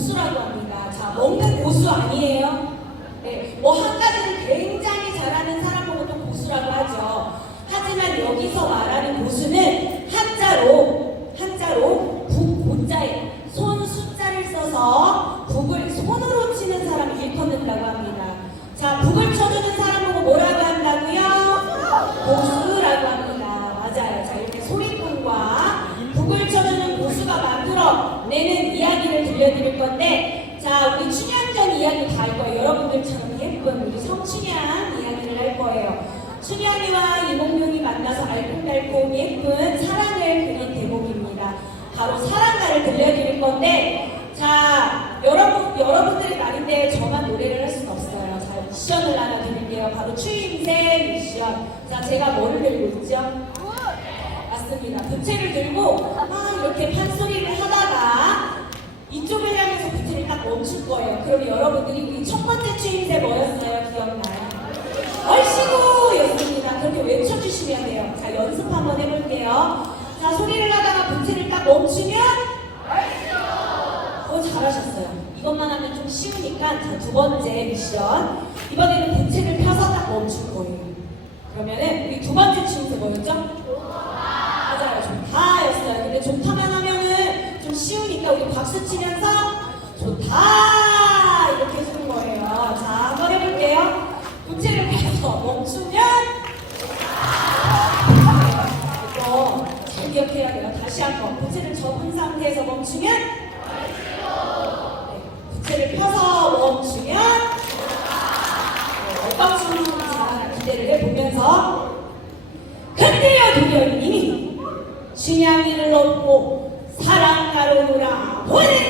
고수라고 합니다. 자, 먹는 고수 아니에요? 네, 뭐 한 가지는 굉장히 잘하는 사람 보고 또 고수라고 하죠. 하지만 여기서 말하는 고수는 한자로, 한자로 북 고자에 손 숫자를 써서 북을 손으로 치는 사람을 일컫는다고 합니다. 자, 북을 쳐주는 사람 보고 뭐라고 한다고요? 고수라고 합니다. 맞아요. 자, 이렇게 소리꾼과 북을 쳐주는 고수가 만들어 내는 이야기를 들려드릴 건데, 자, 우리 춘향전 이야기 다할 거예요. 여러분들처럼 예쁜 우리 성춘향 이야기를 할 거예요. 춘향이와 이몽룡이 만나서 알콩달콩 예쁜 사랑을 그린 대목입니다. 바로 사랑가를 들려드릴 건데, 자, 여러분, 여러분들의 날인데 저만 노래를 할 수는 없어요. 자, 미션을 하나 드릴게요. 바로 추임새 미션. 자, 제가 뭐를 들고 있죠? 맞습니다. 부채를 들고 막 이렇게 판소리를 하다가 이쪽을 향해서 부채를 딱 멈출 거예요. 그럼 여러분들이 우리 첫 번째 추임새 뭐였어요? 기억나요? 얼씨구! 였습니다. 그렇게 외쳐주시면 돼요. 자, 연습 한번 해볼게요. 자, 소리를 하다가 부채를 딱 멈추면 어, 잘하셨어요. 이것만 하면 좀 쉬우니까 자, 두 번째 미션. 이번에는 부채를 펴서 딱 멈출 거예요. 그러면은 우리 두 번째 추임새 뭐였죠? 맞아요. 좋다였어요. 근데 좋다만 하면은 좀 쉬우니까 우리 박수 치면서 좋다 이렇게 해주는 거예요. 자, 한번 해볼게요. 부채를 멈추면. 이거 잘 기억해야 돼요. 다시 한번 부채를 접은 상태에서 멈추면. 네, 부채를 펴서 멈추면. 네, 어떤 춤인지 기대를 해보면서. 그때여 도련님이 춘향이를 얻고 사랑가로 돌아 보냈니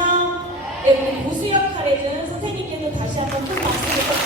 예, 우리 보수 역할에는 선생님께서 다시 한번 큰 박수를 부탁드립니다.